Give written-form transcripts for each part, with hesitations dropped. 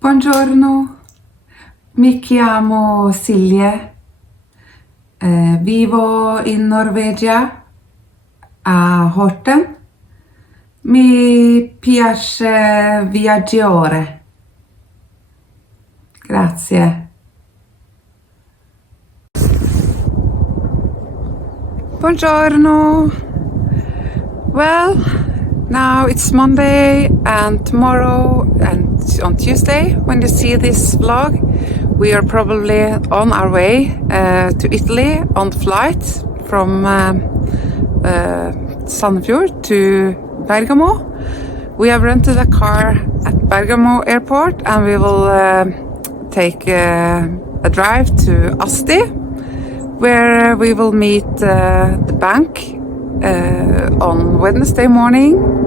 Buongiorno, mi chiamo Silje, vivo in Norvegia, a Horten. Mi piace viaggiare. Grazie. Buongiorno. Well, now it's Monday and tomorrow and on Tuesday when you see this vlog we are probably on our way to Italy on flight from Sandefjord to Bergamo. We have rented a car at Bergamo airport and we will take a drive to Asti where we will meet the bank on Wednesday morning.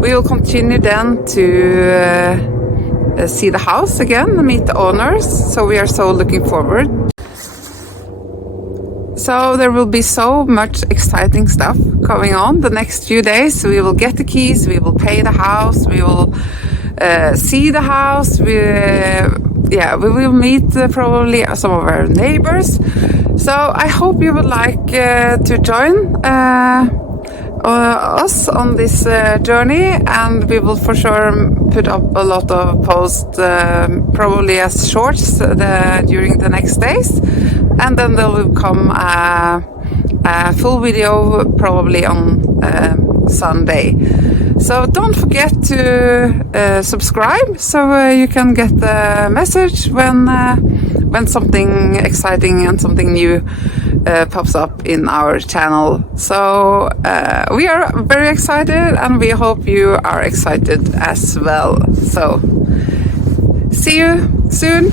We will continue then to see the house again and meet the owners, so we are so looking forward. So there will be so much exciting stuff going on the next few days. We will get the keys, we will pay the house, we will see the house, we will meet probably some of our neighbors. So I hope you would like to join us on this journey, and we will for sure put up a lot of posts, probably as shorts during the next days, and then there will come a full video probably on Sunday. So don't forget to subscribe so you can get the message when something exciting and something new pops up in our channel. So we are very excited and we hope you are excited as well. So see you soon.